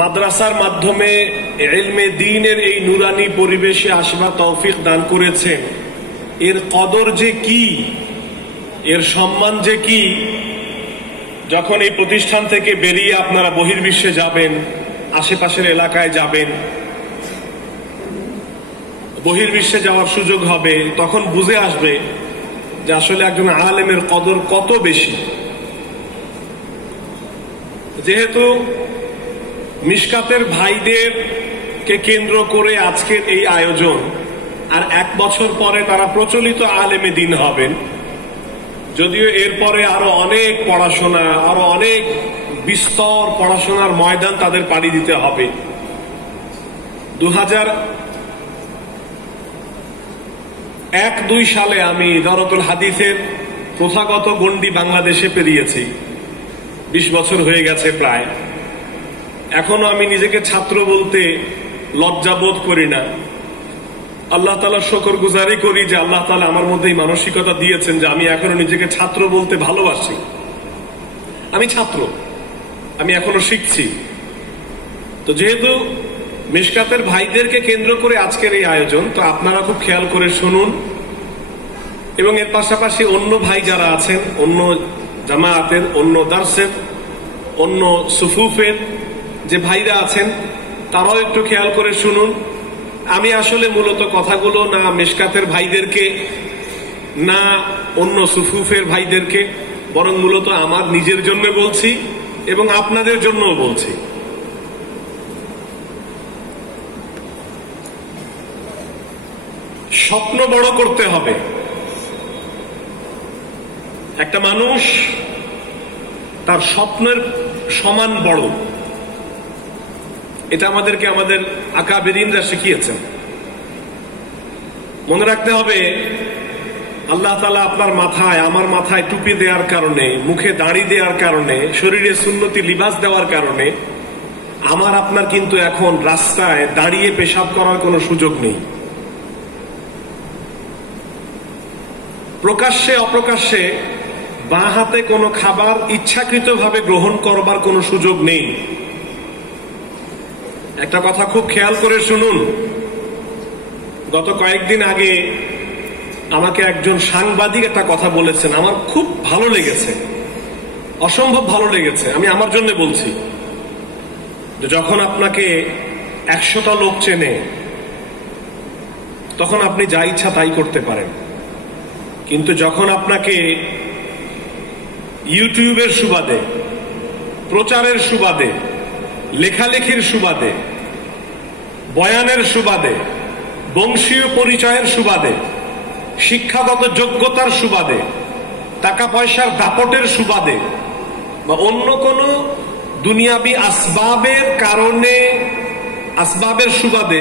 মাদ্রাসার মাধ্যমে ইলমে দ্বীনের এই নুরানি পরিবেশে আসবার তৌফিক দান করেছেন, এর কদর যে কি, এর সম্মান যে কি, যখন এই প্রতিষ্ঠান থেকে বেরিয়ে আপনারা বহির্বিশ্বে যাবেন, আশেপাশের এলাকায় যাবেন, বহির্বিশ্বে যাওয়ার সুযোগ হবে, তখন বুঝে আসবে যে আসলে একজন আলেমের কদর কত বেশি। যেহেতু মিশকাতের ভাইদেরকে কেন্দ্র করে আজকের এই আয়োজন, আর 1 বছর পরে তারা প্রচলিত আলেমে দ্বীন হবেন, যদিও এরপরে আরো অনেক পড়াশোনা, আরো অনেক বিস্তর পড়াশোনার ময়দান তাদের পাড়ি দিতে হবে। 2001-2 সালে আমি দারুল হাদিসের প্রথাগত গণ্ডি বাংলাদেশে পেরিয়েছি। 20 বছর হয়ে গেছে প্রায়। এখনো আমি নিজেকে ছাত্র বলতে লজ্জা বোধ করি না। আল্লাহ তাআলার শুকরগুজারি করি যে আল্লাহ তাআলা আমার মধ্যে এই মানসিকতা দিয়েছেন যে আমি এখনো নিজেকে ছাত্র বলতে ভালোবাসি। আমি ছাত্র, আমি এখনো শিখছি। তো যেহেতু মিশকাতের ভাইদেরকে কেন্দ্র করে আজকের এই আয়োজন, তো আপনারা খুব খেয়াল করে শুনুন, এবং এর পাশাপাশি অন্য ভাই যারা আছেন, অন্য জামায়াতের, অন্য দার্সের, অন্য সুফুফের যে ভাইরা আছেন, তারাও একটু খেয়াল করে শুনুন। আমি আসলে মূলত কথাগুলো না মিশকাতের ভাইদেরকে, না অন্য সুফুফের ভাইদেরকে, বরং মূলত আমার নিজের জন্য বলছি এবং আপনাদের জন্যও বলছি। স্বপ্ন বড় করতে হবে। একটা মানুষ তার স্বপ্নের সমান বড়, এটা আমাদেরকে আমাদের আকাবেরিনরা শিখিয়েছেন। মনে রাখতে হবে, আল্লাহ তাআলা আপনার মাথায়, আমার মাথায় টুপি দেওয়ার কারণে, মুখে দাড়ি দেওয়ার কারণে, শরীরে সুন্নতি লিবাস দেওয়ার কারণে আমার আপনার কিন্তু এখন রাস্তায় দাঁড়িয়ে পেশাব করার কোনো সুযোগ নেই। প্রকাশ্যে অপ্রকাশ্যে বাঁ হাতে কোনো খাবার ইচ্ছাকৃতভাবে গ্রহণ করবার কোনো সুযোগ নেই। একটা কথা খুব খেয়াল করে শুনুন। গত কয়েকদিন আগে আমাকে একজন সাংবাদিক একটা কথা বলেছেন, আমার খুব ভালো লেগেছে, অসম্ভব ভালো লেগেছে। আমি আমার জন্য বলছি যে যখন আপনাকে 100টা লোক চেনে, তখন আপনি যা ইচ্ছা তাই করতে পারেন, কিন্তু যখন আপনাকে ইউটিউবের সুবাদে, প্রচারের সুবাদে, লেখালেখির সুবাদে, বয়ানের সুবাদে, বংশীয় পরিচয়ের সুবাদে, শিক্ষাগত যোগ্যতার সুবাদে, টাকা পয়সার দাপটের সুবাদে বা অন্য কোনো দুনিয়াবি আসবাবের কারণে, আসবাবের সুবাদে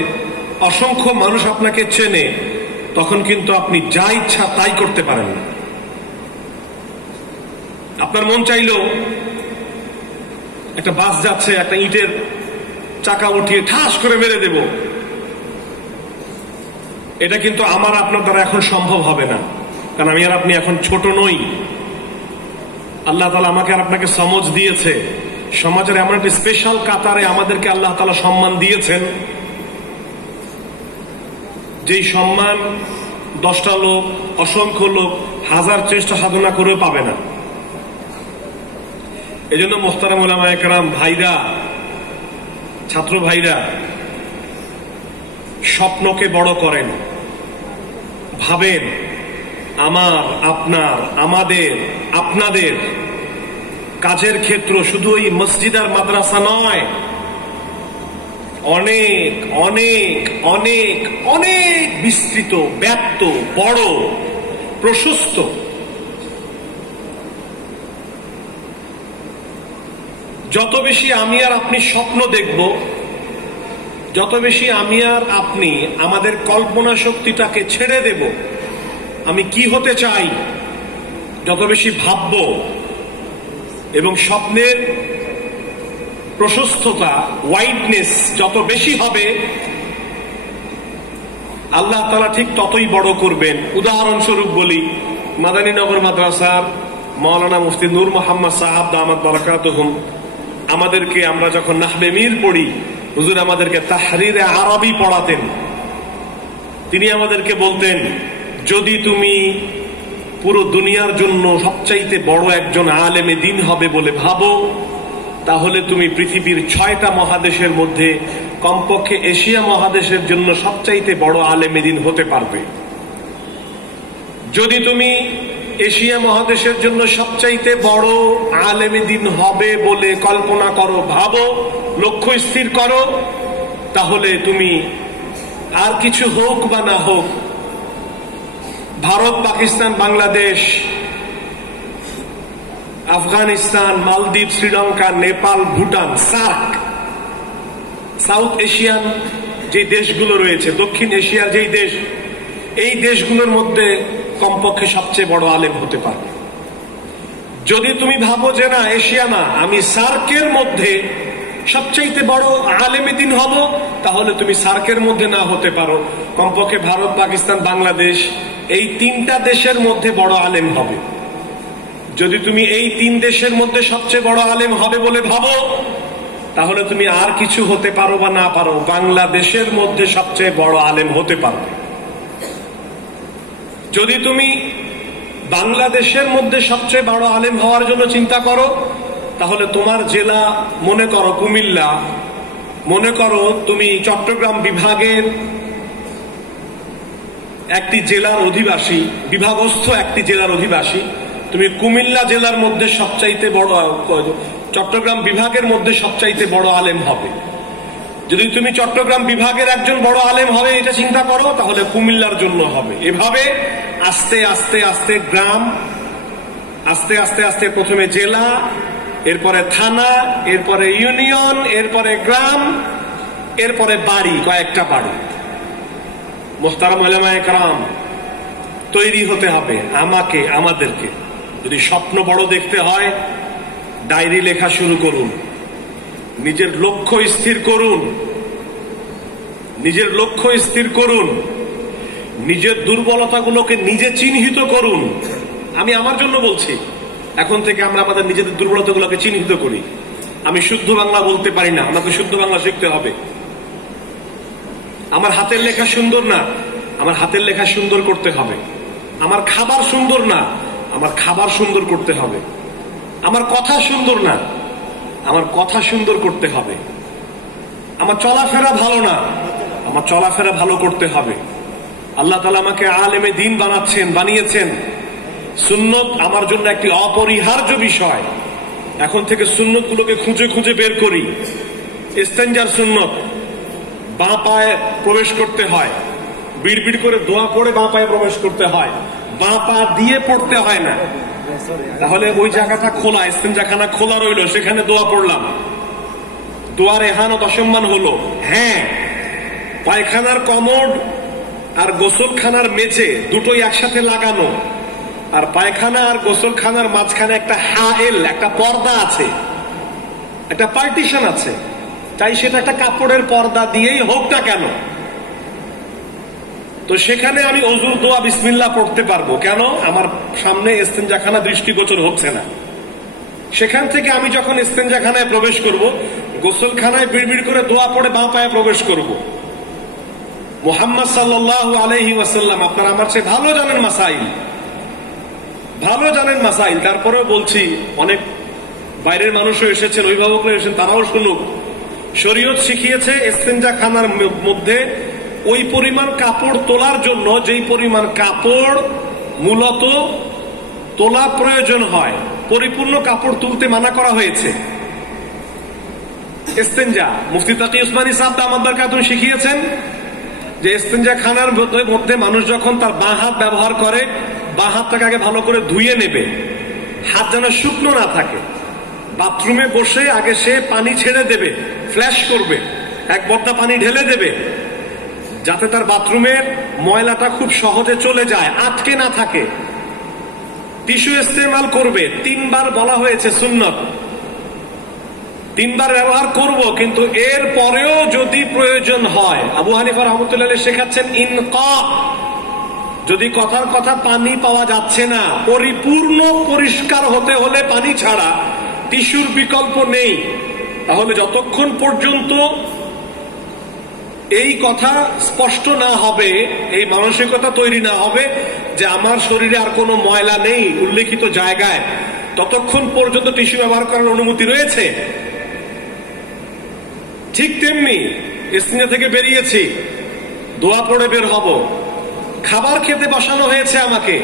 অসংখ্য মানুষ আপনাকে চেনে, তখন কিন্তু আপনি যা ইচ্ছা তাই করতে পারেন না। আপনার মন চাইলো একটা বাস যাচ্ছে, একটা ইটের চাকা উঠিয়ে ঠাস করে মেরে দেব, এটা কিন্তু আমার আপনার দ্বারা এখন সম্ভব হবে না, কারণ আমি আর আপনি এখন ছোট নই। আল্লাহ তাআলা আমাকে আর আপনাকে সমঝ দিয়েছে, সমাজের এমন একটি স্পেশাল কাতারে আমাদেরকে আল্লাহ তাআলা সম্মান দিয়েছেন, যেই সম্মান 10টা লোক, অসংখ্য লোক হাজার চেষ্টা সাধনা করেও পাবে না। এজন্য মোহতারাম উলামায়ে কেরাম, ভাইরা, ছাত্র ভাইরা, স্বপ্নকে বড় করেন, ভাবেন আমার, আপনার, আমাদের, আপনাদের কাজের ক্ষেত্র শুধু ওই মসজিদ আর মাদ্রাসা নয়, অনেক অনেক অনেক অনেক বিস্তৃত, ব্যাপ্ত, বড়, প্রশস্ত। যত বেশি আমি আর আপনি স্বপ্ন দেখব, যত বেশি আমি আর আপনি আমাদের কল্পনা শক্তিটাকে ছেড়ে দেব, আমি কি হতে চাই যত বেশি ভাবব, এবং স্বপ্নের প্রশস্ততা, ওয়াইডনেস যত বেশি হবে, আল্লাহ তাআলা ঠিক ততই বড় করবেন। উদাহরণস্বরূপ বলি, মাদানীনগর মাদ্রাসার মাওলানা মুফতি নূর মোহাম্মদ সাহাব দামাত বারাকাতুহুম, আমাদেরকে, আমরা যখন নাহবে মীর পড়ি, হুজুর আমাদেরকে তাহরিরে আরবি পড়াতেন। তিনি আমাদেরকে বলতেন, যদি তুমি পুরো দুনিয়ার জন্য সবচাইতে বড় একজন আলেমে দ্বীন হবে বলে ভাবো, তাহলে তুমি পৃথিবীর 6টা মহাদেশের মধ্যে কমপক্ষে এশিয়া মহাদেশের জন্য সবচাইতে বড় আলেমে দ্বীন হতে পারবে। যদি তুমি এশিয়া মহাদেশের জন্য সবচাইতে বড় আলেমে দ্বীন হবে বলে কল্পনা করো, ভাবো, লক্ষ্য স্থির করো, তাহলে তুমি আর কিছু হোক বা না হোক, ভারত, পাকিস্তান, বাংলাদেশ, আফগানিস্তান, মালদ্বীপ, Sri Lanka, Nepal, Bhutan, SAARC, south Asian যে দেশগুলো রয়েছে, দক্ষিণ এশিয়ার যেই দেশ, এই দেশগুলোর মধ্যে কমপক্ষে সবচেয়ে বড় আলেম হতে পারবে। যদি তুমি ভাবো যে না, এশিয়া না, আমি সার্কের মধ্যে সবচাইতে বড় আলেমে দ্বীন হব, তাহলে তুমি সার্কের মধ্যে না হতে পারো, কমপক্ষে ভারত, পাকিস্তান, বাংলাদেশ, এই 3টা দেশের মধ্যে বড় আলেম হবে। যদি তুমি এই 3 দেশের মধ্যে সবচেয়ে বড় আলেম হবে বলে ভাবো, তাহলে তুমি আর কিছু হতে পারো বা না পারো, বাংলাদেশের মধ্যে সবচেয়ে বড় আলেম হতে পারবে। যদি তুমি বাংলাদেশের মধ্যে সবচেয়ে বড় আলেম হওয়ার জন্য চিন্তা করো, তাহলে তোমার জেলা, মনে করো কুমিল্লা, মনে করো তুমি চট্টগ্রাম বিভাগের একটি জেলার অধিবাসী, বিভাগস্থ একটি জেলার অধিবাসী, তুমি কুমিল্লা জেলার মধ্যে সবচাইতে বড়, চট্টগ্রাম বিভাগের মধ্যে সবচাইতে বড় আলেম হবে। যদি তুমি চট্টগ্রাম বিভাগের একজন বড় আলেম হবে এটা চিন্তা করো, তাহলে কুমিল্লার জন্য হবে। এভাবে আস্তে আস্তে আস্তে গ্রাম, আস্তে আস্তে আস্তে প্রথমে জেলা, এরপরে থানা, এরপরে ইউনিয়ন, এরপরে গ্রাম, এরপরে বাড়ি, কয়েকটা বাড়ি। মোহতারাম উলামায়ে কেরাম, তৈরি হতে হবে আমাকে, আমাদেরকে। যদি স্বপ্ন বড় দেখতে হয়, ডায়েরি লেখা শুরু করুন, নিজের লক্ষ্য স্থির করুন, নিজের লক্ষ্য স্থির করুন, নিজের দুর্বলতাগুলোকে নিজে চিহ্নিত করুন। আমি আমার জন্য বলছি, এখন থেকে আমরা আমাদের নিজেদের দুর্বলতাগুলোকে চিহ্নিত করি। আমি শুদ্ধ বাংলা বলতে পারি না, আমাকে শুদ্ধ বাংলা শিখতে হবে। আমার হাতের লেখা সুন্দর না, আমার হাতের লেখা সুন্দর করতে হবে। আমার খাবার সুন্দর না, আমার খাবার সুন্দর করতে হবে। আমার কথা সুন্দর না, আমার কথা সুন্দর করতে হবে। আমার চলাফেরা ভালো না, আমার চলাফেরা ভালো করতে হবে। আল্লাহ তাআলা আমাকে আলেমে দ্বীন বানিয়েছেন। সুন্নত আমার জন্য একটি অপরিহার্য বিষয়। এখন থেকে সুন্নত গুলোকে খুঁজে খুঁজে বের করি। ইস্তেঞ্জার সুন্নত, বাঁ পায়ে প্রবেশ করতে হয়, বিড়বিড় করে দোয়া পড়ে বাঁ পায়ে প্রবেশ করতে হয়, বাঁ পা দিয়ে পড়তে হয় না। তাহলে ওই জায়গাটা খোলা, ইস্তেঞ্জাখানা খোলা রইল, সেখানে দোয়া পড়লাম, দোয়ার এহানত অসম্মান হলো। হ্যাঁ, পায়খানার কমোড আর গোসলখানার মেঝে দুটোই একসাথে লাগানো, আর পায়খানা আর গোসলখানার মাঝখানে একটা হাএল, একটা পর্দা আছে, একটা পার্টিশন আছে, তাই সেটা একটা কাপড়ের পর্দা দিয়েই হোক না কেন, তো সেখানে আমি ওযুর দোয়া বিসমিল্লাহ পড়তে পারবো। কেন? আমার সামনে ইস্তেঞ্জাখানা দৃষ্টিগোচর হচ্ছে না। সেখান থেকে আমি যখন ইস্তেঞ্জাখানায় প্রবেশ করব, গোসলখানায় বিড়বিড় করে দোয়া পড়ে বাঁ পায়ে প্রবেশ করব। মুহাম্মদ সাল্লাল্লাহু আলাইহি ওয়াসাল্লাম আপনারা আমার চেয়ে ভালো জানেন মাসাইল, ভালো জানেন মাসাইল। তারপরেও বলছি, অনেক বাইরের মানুষও এসেছেন, অভিভাবকরা এসেছেন, তারাও শুনুক। শরীয়ত শিখিয়েছে ইস্তেঞ্জাখানার মধ্যে ওই পরিমাণ কাপড় তোলার জন্য যেই পরিমাণ কাপড় মূলত তোলা প্রয়োজন হয়, পরিপূর্ণ কাপড় তুলতে মানা করা হয়েছে। ইস্তেঞ্জা মুফতি তাকি উসমানী সাহেব দামাত বরকাতুহু শিখিয়েছেন যে ইস্তেঞ্জাখানার মধ্যে মানুষ যখন তার বাঁ হাত ব্যবহার করে, বাঁ হাতটাকে আগে ভালো করে ধুয়ে নেবে, হাত যেন শুকনো না থাকে। বাথরুমে বসে আগে সে পানি ছেড়ে দেবে, ফ্ল্যাশ করবে, এক বর্তা পানি ঢেলে দেবে, যাতে তার বাথরুমের ময়লাটা খুব সহজে চলে যায়, আটকে না থাকে। টিস্যু ইস্তেমাল করবে, 3 বার বলা হয়েছে সুন্নত, 3 বার ব্যবহার করব, কিন্তু এর পরেও যদি প্রয়োজন হয়, আবু হানিফা রাহমাতুল্লাহ আলাইহি শেখাচ্ছেন ইনকা, যদি কথার কথা পানি পাওয়া যাচ্ছে না, পরিপূর্ণ পরিষ্কার হতে হলে পানি ছাড়া টিস্যুর বিকল্প নেই, তাহলে যতক্ষণ পর্যন্ত এই কথা স্পষ্ট না হবে, এই মানসিকতা তৈরি না হবে যে আমার শরীরে আর কোনো ময়লা নেই উল্লেখিত জায়গায়, ততক্ষণ পর্যন্ত টিস্যু ব্যবহার করার অনুমতি রয়েছে। ঠিক তেমনি ইসতিঞ্জা থেকে বেরিয়েছি, দোয়া পড়ে বের হব। খাবার খেতে বসানো হয়েছে আমাকে,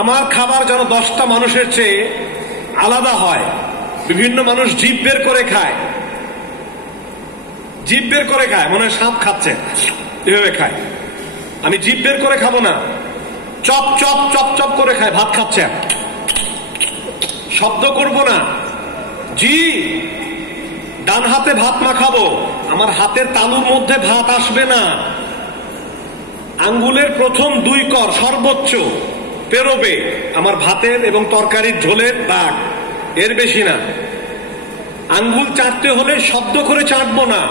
আমার খাবার যেন 10টা মানুষের চেয়ে আলাদা হয়। বিভিন্ন মানুষ জিভ বের করে খায়, জিভ বের করে খায়, মনে হয় সাপ খাচ্ছে, এভাবে খায়। আমি জিভ বের করে খাবো না, চপ চপ চপ চপ করে খায়, ভাত খাচ্ছে, শব্দ করব না। জি, ডান হাতে ভাত মাখাবো, আমার হাতের তালুর মধ্যে ভাত আসবে না। আঙ্গুলের প্রথম 2 কর সর্বোচ্চ পেরোবে আমার ভাতের এবং তরকারির ঝোলের দাগ, এর বেশি না। আঙ্গুল চাটতে হলে শব্দ করে চাটবো না।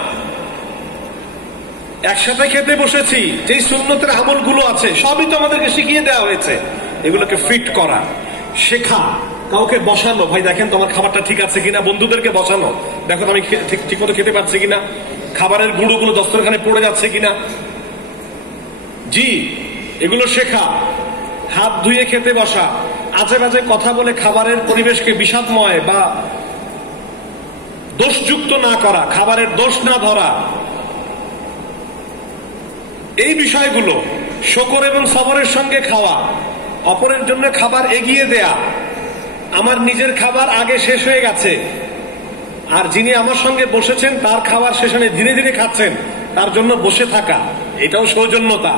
একসাথে খেতে বসেছি, যেই সুন্নতের আমলগুলো আছে সবই তো আমাদেরকে শিখিয়ে দেওয়া হয়েছে। এগুলোকে ফিট করা, শেখা, কাউকে বসানো, ভাই দেখেন তোমার খাবারটা ঠিক আছে কিনা, বন্ধুদেরকে বসানো, দেখো আমি ঠিক মতো খেতে পারছি কিনা, খাবারের গুঁড়োগুলো দস্তরখানে পড়ে যাচ্ছে কিনা। জি, এগুলো শেখা। হাত ধুয়ে খেতে বসা, আজে বাজে কথা বলে খাবারের পরিবেশকে বিষাদময় বা দোষযুক্ত না করা, খাবারের দোষ না ধরা, এই বিষয়গুলো। শকর এবং সবরের সঙ্গে খাওয়া, অপরের জন্য খাবার এগিয়ে দেয়া। আমার নিজের খাবার আগে শেষ হয়ে গেছে, আর যিনি আমার সঙ্গে বসেছেন তার খাবার শেষ হয়ে ধীরে ধীরে খাচ্ছেন, তার জন্য বসে থাকা, এটাও সৌজন্যতা,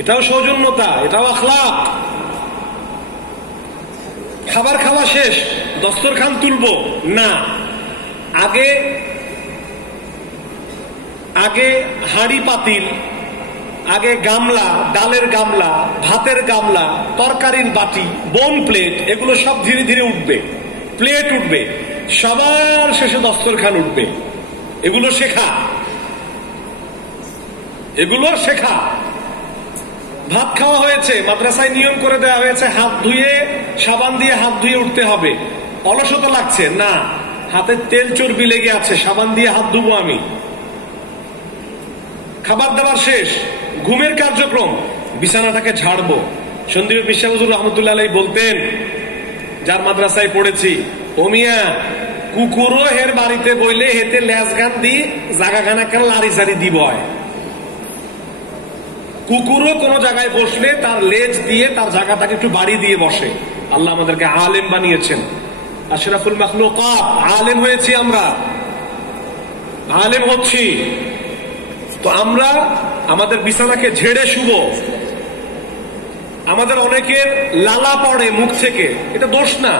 এটাও সৌজন্যতা, এটাও আখলাক। খাবার খাওয়া শেষ, দস্তরখান তুলবো না, আগে আগে হাঁড়ি পাতিল, আগে গামলা, ডালের গামলা, ভাতের গামলা, তরকারির বাটি, বোন প্লেট, এগুলো সব ধীরে ধীরে উঠবে, প্লেট উঠবে, সবার শেষে দস্তরখান উঠবে। এগুলো শেখা, এগুলো শেখা। ভাত খাওয়া হয়েছে, মাদ্রাসায় নিয়ম করে দেওয়া হয়েছে হাত ধুয়ে, সাবান দিয়ে হাত ধুয়ে উঠতে হবে। অলসতা লাগছে না, হাতে তেল চর্বি লেগে আছে, সাবান দিয়ে হাত ধুবো আমি। খাবার দাবার শেষ, ঘুমের কার্যক্রম, বিছানাটাকে ঝাড়বো। সন্দীপ বিশ্বাস হুজুর রহমতুল্লাহ আলাইহি বলতেন, যার মাদ্রাসায় পড়েছি, ও মিয়া, কুকুরও হের বাড়িতে বইলে হেতে লেজ গান দি জাগা গানা কেন লারি সারি দিব হয়। কুকুরও কোন জায়গায় বসলে তার লেজ দিয়ে তার জায়গাটাকে একটু বাড়ি দিয়ে বসে। আল্লাহ আমাদেরকে আলেম বানিয়েছেন, আশরাফুল মাখলুকাত, আলেম হয়েছি আমরা, আলেম হচ্ছি। তো আমরা আমাদের বিছানাকে ঝেড়ে শুব। আমাদের অনেকের লালা পড়ে মুখ থেকে, এটা দোষ না,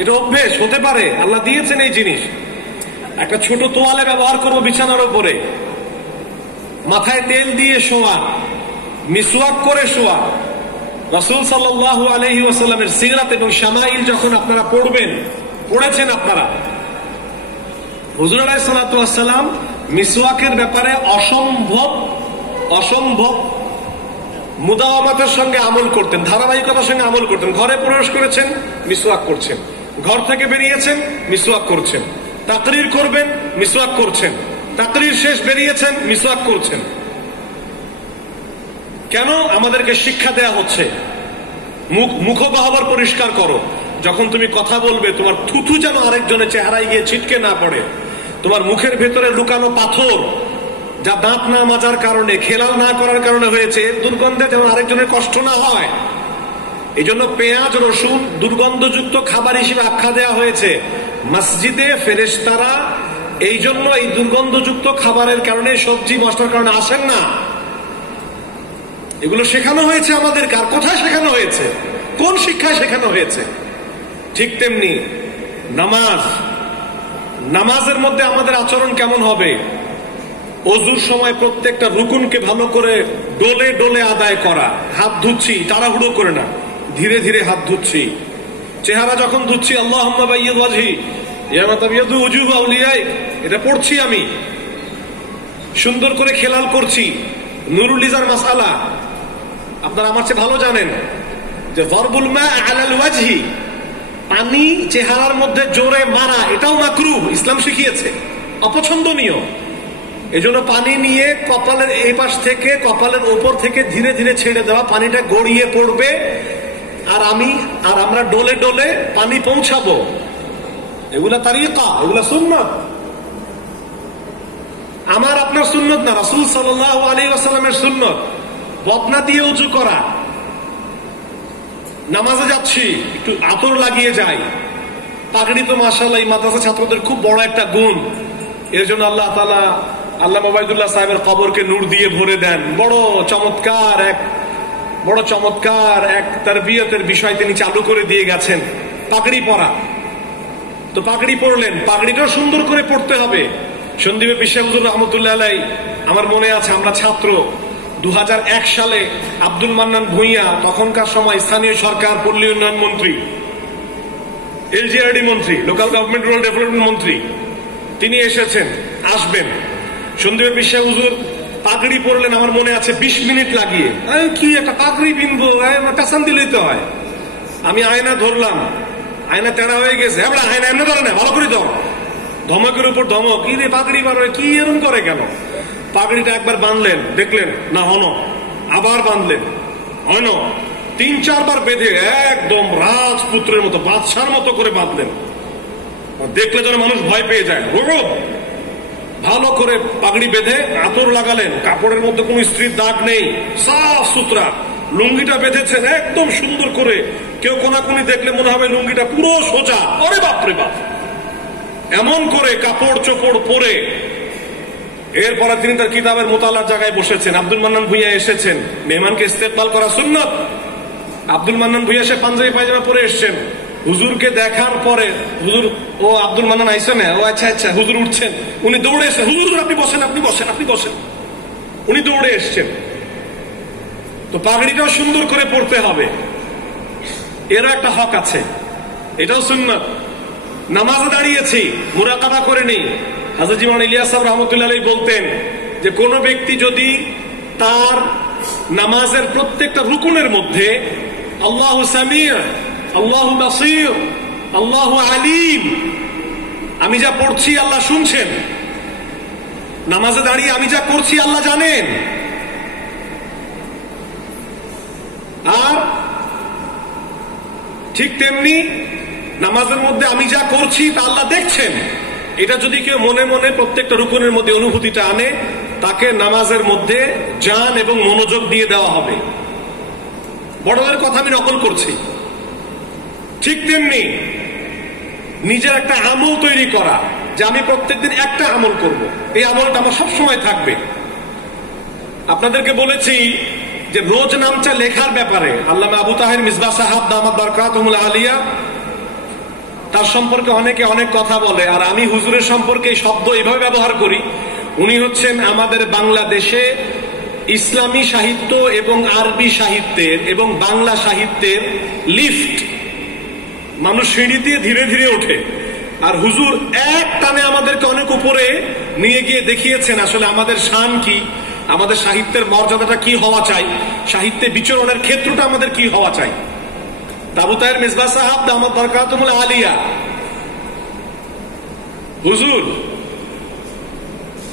এটা অভ্যেস হতে পারে, আল্লাহ দিয়েছেন এই জিনিস। একটা ছোট তোয়ালে ব্যবহার করবো বিছানার উপরে, মাথায় তেল দিয়ে শোয়া, মিসওয়াক করে শোয়া। রাসূল সাল্লাল্লাহু আলাইহি ওয়াসাল্লামের সিরাত এবং শামাইল যখন আপনারা পড়বেন, পড়েছেন আপনারা, হুজুর আলাইহিস সালাতু ওয়াস সালাম মিসওয়াকের ব্যাপারে অসম্ভব মুদাওয়ামাতের সঙ্গে আমল করতেন, ধারাবাহিকতার সঙ্গে আমল করতেন। ঘরে প্রবেশ করেছেন, মিসওয়াক করছেন, ঘর থেকে বেরিয়েছেন, মিসওয়াক করছেন, তাকরীর করবেন, মিসওয়াক করছেন, তাকরীর শেষ বেরিয়েছেন, মিসওয়াক করছেন। কেন? আমাদেরকে শিক্ষা দেয়া হচ্ছে মুখগহ্বর পরিষ্কার করো। যখন তুমি কথা বলবে, তোমার থুথু যেন আরেকজনের চেহারায় গিয়ে ছিটকে না পড়ে। তোমার মুখের ভেতরে লুকানো পাথর, যা দাঁত না মাজার কারণে, খেলাল না করার কারণে হয়েছে, এর দুর্গন্ধে যেন আরেকজনের কষ্ট না হয়। এই জন্য পেঁয়াজ রসুন দুর্গন্ধযুক্ত খাবার হিসেবে আখ্যা দেওয়া হয়েছে। মসজিদে ফেরেশতারা এই জন্য এই দুর্গন্ধযুক্ত খাবারের কারণে, সবজি মশলার কারণে আসেন না। এগুলো শেখানো হয়েছে আমাদেরকে। আর কোথায় শেখানো হয়েছে? কোন শিক্ষায় শেখানো হয়েছে? ঠিক তেমনি নামাজ, নামাজের মধ্যে আমাদের আচরণ কেমন হবে? ওযুর সময় প্রত্যেকটা রুকুনকে ভালো করে ডোলে ডোলে আদায় করা। হাত ধুচ্ছি, তাড়াহুড়ো করে না, ধীরে ধীরে হাত ধুচ্ছি। চেহারা যখন ধুচ্ছি, আল্লাহুম্মা বাইয়িদ ওয়াজহি ইয়ামা তাবিয়াদু উজুহু আউলিয়াইক, এটা পড়ছি আমি, সুন্দর করে খেলাল করছি। নুরুল ইজার মাসালা আপনারা আমার চেয়ে ভালো জানেন যে যরবুল মা আলাল ওয়াজহি, পানি চেহারার মধ্যে জোরে মারা এটাও মাকরুহ, ইসলাম শিখিয়েছে, অপছন্দনীয়। এজন্য পানি নিয়ে কপালের এই পাশ থেকে কপালের উপর থেকে ধীরে ধীরে ছেড়ে দেওয়া, পানিটা গড়িয়ে পড়বে আর আমরা ডোলে ডোলে পানি পৌঁছাবো। এগুলা তারিকা, এগুলা সুন্নাত, আমার আপনার সুন্নত না, রাসূল সাল্লাল্লাহু আলাইহি ওয়াসাল্লামের সুন্নত। বদনা দিয়ে উঁচু করা, নামাজে যাচ্ছি একটু আতর লাগিয়ে যাই, পাগড়ি তো মাশাআল্লাহ এই মাদ্রাসা ছাত্রদের খুব বড় একটা গুণ। এর জন্য আল্লাহ তাআলা আল্লামা ওবায়দুল্লাহ সাহেবের কবরকে নূর দিয়ে ভরে দেন। বড় চমৎকার এক তারবিয়তের বিষয় তিনি চালু করে দিয়ে গেছেন, পাগড়ি পরা। তো পাগড়ি পরলেন, পাগড়িটাও সুন্দর করে পড়তে হবে। সন্দীপে বিশ্বাস হুজুর রহমতুল্লাহ আলাই, আমার মনে আছে আমরা ছাত্র 2001 সালে আব্দুল মান্নান ভূঁইয়া, তখনকার সময় স্থানীয় সরকার পল্লী উন্নয়ন মন্ত্রী, এলজিআরডি মন্ত্রী, লোকাল গভর্নমেন্ট রুরাল ডেভেলপমেন্ট মন্ত্রী, তিনি আসবেন। সন্দীপে বিশ্বাস হুজুর পাগড়ি পরলেন, আমার মনে আছে 20 মিনিট লাগিয়ে। কি একটা পাগড়ি পিনবো, পেছান দিলেই তো হয়। আমি আয়না ধরলাম, আয়না তেড়া হয়ে গেছে। আয়না এমনি ধরে না, ভালো করে দাও, ধমকের উপর ধমক। কি রে পাগড়ি বার কি এরকম করে কেন? পাগড়িটা একবার বাঁধলেন, দেখলেন না হন, আবার বাঁধলেন, হয় না, 3-4 বার বেঁধে একদম রাজপুত্রের মতো, বাদশার মতো করে বাঁধলেন। দেখলে যেন মানুষ ভয় পেয়ে যায়। ভালো করে পাগড়ি বেঁধে আতর লাগালেন, কাপড়ের মধ্যে কোনো স্ত্রীর দাগ নেই, সাফ সুতরা। লুঙ্গিটা বেঁধেছেন একদম সুন্দর করে, কেউ কোনাকুনি দেখলে মনে হবে লুঙ্গিটা পুরো সোজা। আরে বাপরে বাপ, এমন করে কাপড় চোপড় পরে এরপরে তিনি তার কিতাবের মোতালার জায়গায় বসেছেন। আব্দুল মান্নান ভূঁইয়া এসেছেন, মেহমানকে ইস্তেকবাল করা সুন্নাত। আব্দুল মান্নান ভূঁইয়া এসে পাঞ্জাবি পায়জামা পরে এসছেন। হুজুরকে দেখার পরে হুজুর, ও আব্দুল মান্নান আইসে না, ও আচ্ছা, হুজুর উঠছেন, উনি দৌড়ে এসেছেন, হুজুর আপনি বসেন। উনি দৌড়ে এসছেন। তো পাগড়িটাও সুন্দর করে পড়তে হবে, এরও একটা হক আছে, এটাও সুন্নাত। নামাজে দাঁড়িয়েছি, মুরাকাবা করে নেই। হযরত জীবন ইলিয়াস সাহেব রহমতুল্লাহ আলাইহি বলতেন যে কোন ব্যক্তি যদি তার নামাজের প্রত্যেকটা রুকুনের মধ্যে আল্লাহু সামিউ, আল্লাহু বাসীর, আল্লাহু আলিম, আমি যা পড়ছি আল্লাহ শুনছেন, নামাজে দাঁড়িয়ে আমি যা করছি আল্লাহ জানেন, আর ঠিক তেমনি নামাজের মধ্যে আমি যা করছি তা আল্লাহ দেখছেন, এটা যদি কেউ মনে মনে প্রত্যেকটা রুকুনের মধ্যে অনুভূতিটা আনে, তাকে নামাজের মধ্যে জান এবং মনোযোগ দিয়ে দেওয়া হবে। বড়দের কথা আমি নকল করছি। ঠিক তেমনি নিজের একটা আমল তৈরি করা, যে আমি প্রত্যেকদিন একটা আমল করব, এই আমলটা আমার সবসময় থাকবে। আপনাদেরকে বলেছি যে রোজ নামচা লেখার ব্যাপারে আল্লামা আবু তাহের মিসবাহ সাহাব দামাত বারকাতুহুল আলিয়া, তার সম্পর্কে অনেকে অনেক কথা বলে, আর আমি হুজুরের সম্পর্কে এই শব্দ এইভাবে ব্যবহার করি, উনি হচ্ছেন আমাদের বাংলাদেশে ইসলামী সাহিত্য এবং আরবি সাহিত্যের এবং বাংলা সাহিত্যের লিফট। মানুষ সিঁড়ি দিয়ে ধীরে ধীরে ওঠে, আর হুজুর এক টানে আমাদেরকে অনেক উপরে নিয়ে গিয়ে দেখিয়েছেন আসলে আমাদের শান কি, আমাদের সাহিত্যের মর্যাদাটা কি হওয়া চাই, সাহিত্যে বিচরণের ক্ষেত্রটা আমাদের কি হওয়া চাই। আবু তাহের মিসবাহ সাহাব দামাত বারকাতুহুল আলিয়া, হুজুর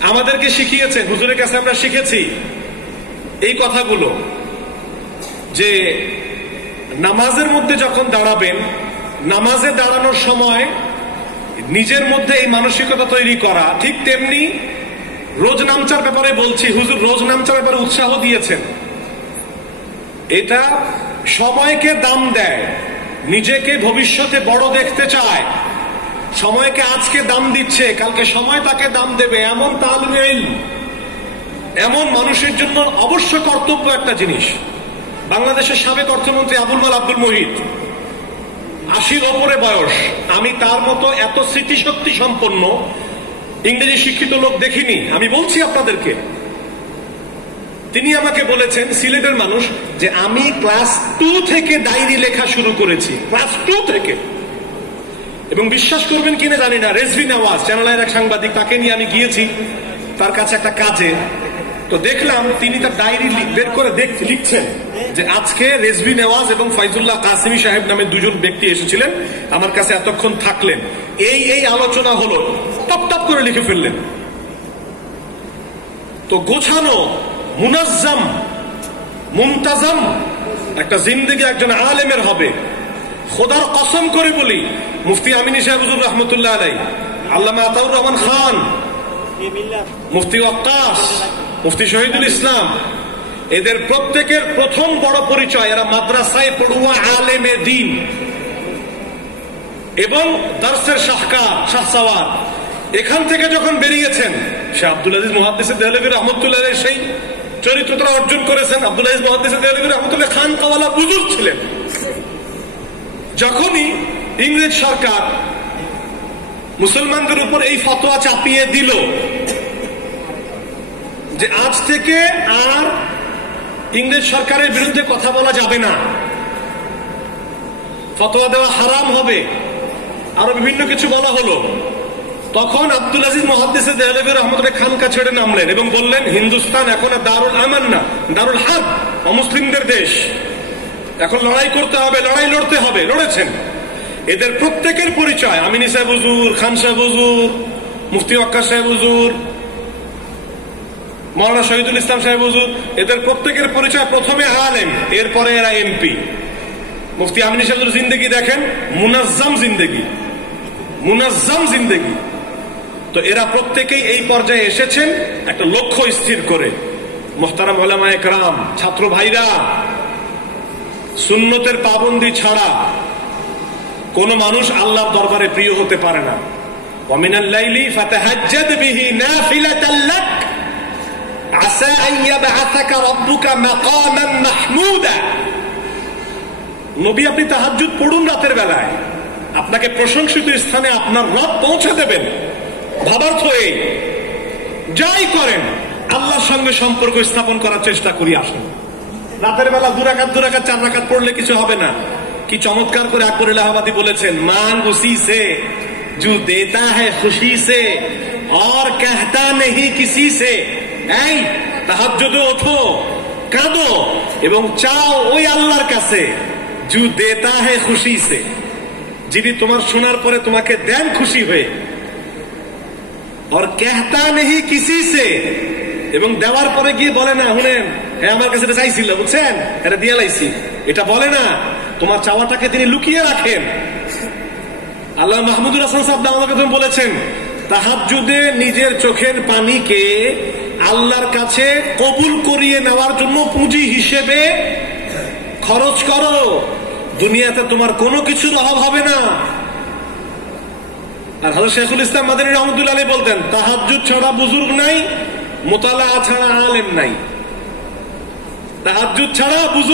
আমাদেরকে শিখিয়েছেন, হুজুরের কাছে আমরা শিখেছি এই কথাগুলো, যে নামাজের মধ্যে যখন দাঁড়াবেন, নামাজে দাঁড়ানোর সময় নিজের মধ্যে এই মানসিকতা তৈরি করা। ঠিক তেমনি রোজ নামচার ব্যাপারে বলছি, হুজুর রোজ নামচার ব্যাপারে উৎসাহ দিয়েছেন। এটা সময়কে দাম দেয়, নিজেকে ভবিষ্যতে বড় দেখতে চায়, সময়কে আজকে দাম দিচ্ছে, কালকে সময় তাকে দাম দেবে, এমন তালিমে ইলম, এমন মানুষের জন্য অবশ্য কর্তব্য একটা জিনিস। বাংলাদেশের সাবেক অর্থমন্ত্রী আবুল মাল আব্দুল মুহিত, 80-র ওপরে বয়স, আমি তার মতো এত স্মৃতিশক্তি সম্পন্ন ইংরেজি শিক্ষিত লোক দেখিনি। আমি বলছি আপনাদেরকে, তিনি আমাকে বলেছেন, সিলেটের মানুষ, যে আমি ক্লাস 2 থেকে ডায়েরি লেখা শুরু করেছি, ক্লাস 2 থেকে। এবং বিশ্বাস করবেন কিনা জানি না, রেজভি নওয়াজ চ্যানেলের এক সাংবাদিক, তাকে নিয়ে আমি গিয়েছি তার কাছে একটা কাজে। তো দেখলাম তিনি তার ডায়েরি বের করে লিখছেন যে আজকে রেজভি নেওয়াজ এবং ফয়জুল্লাহ কাসেমি সাহেব নামে দুজন ব্যক্তি এসেছিলেন, আমার কাছে এতক্ষণ থাকলেন, এই আলোচনা হলো, টপ টপ করে লিখে ফেললেন। তো গোছানো, মুনাজ্জাম, মুনতাজাম একটা জিন্দেগি একজন আলেমের হবে। খোদার কসম করে বলি, মুফতি আমিনী সাহেব হুজুর রহমতুল্লাহ আলাইহি, আল্লামা আতাউর রহমান খান, মুফতি ওয়াক্কাস, মুফতি শহীদুল ইসলাম, এদের প্রত্যেকের প্রথম বড় পরিচয় এরা মাদ্রাসায় পড়ুয়া আলেমে দ্বীন এবং দারসের শাহকার, শাহসাওয়ার। এখান থেকে যখন বেরিয়েছেন, সে আব্দুল আজিজ মুহাদ্দিস দেহলভী রহমতুল্লাহ আলাইহি সেই চরিত্রটা অর্জন করেছেন। আব্দুল আজিজ মুহাদ্দিস দেহলভী রহমতুল্লাহ খান কাওয়ালা বুজুর্গ ছিলেন। যখনই ইংরেজ সরকার মুসলমানদের উপর এই ফতোয়া চাপিয়ে দিল যে আজ থেকে আর ইংরেজ সরকারের বিরুদ্ধে কথা বলা যাবে না, ফতোয়া দেওয়া হারাম হবে, আরো বিভিন্ন কিছু বলা হলো, তখন আব্দুল আজিজ মুহাদ্দিস দেহলভী রহমতুল্লাহ খানকা ছেড়ে নামলেন এবং বললেন হিন্দুস্তান এখন আর দারুল আমান না, দারুল হার্ব, অমুসলিমদের দেশ, এখন লড়াই করতে হবে, লড়াই লড়তে হবে। লড়েছেন। এদের প্রত্যেকের পরিচয়, আমিনী সাহেব হুজুর, খান সাহেব হুজুর, মুফতি ওয়াক্কাস সাহেব হুজুর, মৌলানা শহীদুল ইসলাম সাহেব হুজুর, এদের প্রত্যেকের পরিচয় প্রথমে আলেম, এরপরে এরা এমপি। মুফতি আমিনী সাহেবের জিন্দেগি দেখেন, মুনাজ্জাম জিন্দেগি, মুনাজ্জাম জিন্দেগি। তো এরা প্রত্যেকেই এই পর্যায়ে এসেছেন একটা লক্ষ্য স্থির করে। মুহতারাম উলামায়ে কেরাম, ছাত্র ভাইরা, সুন্নতের পাবন্দি ছাড়া কোন মানুষ আল্লাহর দরবারে প্রিয় হতে পারে না। ওয়া মিনাল লাইলি ফাতাহাজ্জাদ বিহি নাফিলাতান লাক আসা আন ইয়াবআসাকা রাব্বুকা মাকামান মাহমুদা। নবী, আপনি তাহাজ্জুদ পড়ুন রাতের বেলায়, আপনাকে প্রশংসিত স্থানে আপনার রব পৌঁছে দেবেন। ভাবার্থ এই, যাই করেন আল্লাহর সঙ্গে সম্পর্ক স্থাপন করার চেষ্টা করি। আসুন, রাতের বেলা 2 রাকাত 4 রাকাত পড়লে কিছু হবে না। কি চমৎকার করে আকবর ইলাহাবাদী বলেছেন, মান উসি সে जो देता है खुशी से और कहता नहीं किसी से। এই তাহাজ্জুদে ওঠো, কাঁদো এবং চাও ওই আল্লাহর কাছে, जो देता है खुशी से, যিনি তোমার শোনার পরে তোমাকে দেন খুশি হয়ে, और कहता नहीं किसी से, এবং দেওয়ার পরে গিয়ে বলে না, শুনেন হ্যাঁ আমার কাছে এটা চাইছিল, বুঝছেন, এটা দিয়ে লাইছি, এটা বলে না। তোমার চাওয়াটাকে তিনি লুকিয়ে রাখেন। আল্লাহ মাহমুদুর হাসান সাহেব আমাকে বলেছেন, তাহাজ্জুদে নিজের চোখের পানিকে আল্লাহর কাছে কবুল করিয়ে নেওয়ার জন্য পুঁজি হিসেবে খরচ করো, দুনিয়াতে তোমার কোনো কিছুর অভাব হবে না। আর হযরত শেখুল ইসলাম মাদানী রহমতুল্লাহ আলাইহি বলতেন, তাহাজ্জুদ ছাড়া বুজুর্গ নাই, মুতালা ছাড়া আলেম নাই, তাহাজ্জুদ ছাড়া বুজুর্গ